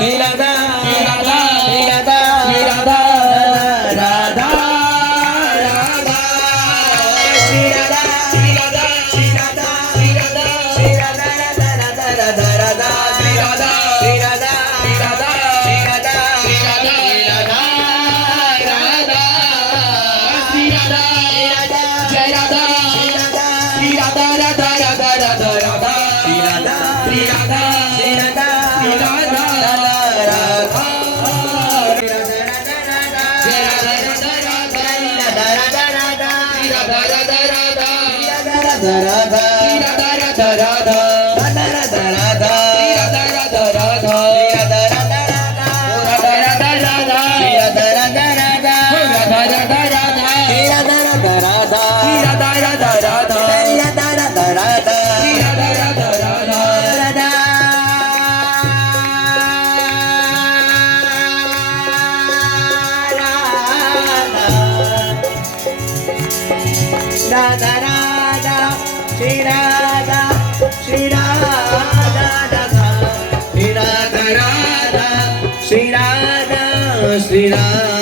Shri Radha, Shri Radha, Shri Radha, Shri Radha, Radha, Radha, Shri Radha, Shri Radha, Shri Radha, Shri Radha, Shri Radha, Radha, Radha, Radha, Shri Radha, Shri Radha, Shri Radha, Shri Radha, Shri Radha, Radha, Shri Radha, Jai Radha, Shri Radha, Radha, Radha, Radha, Radha, Shri Radha, Shri Radha, Shri Radha, Shri Radha, Radha, Radha Radha, Shri Radha, Shri Radha, Radha, Shri Radha Radha, Shri Radha, Shri Radha.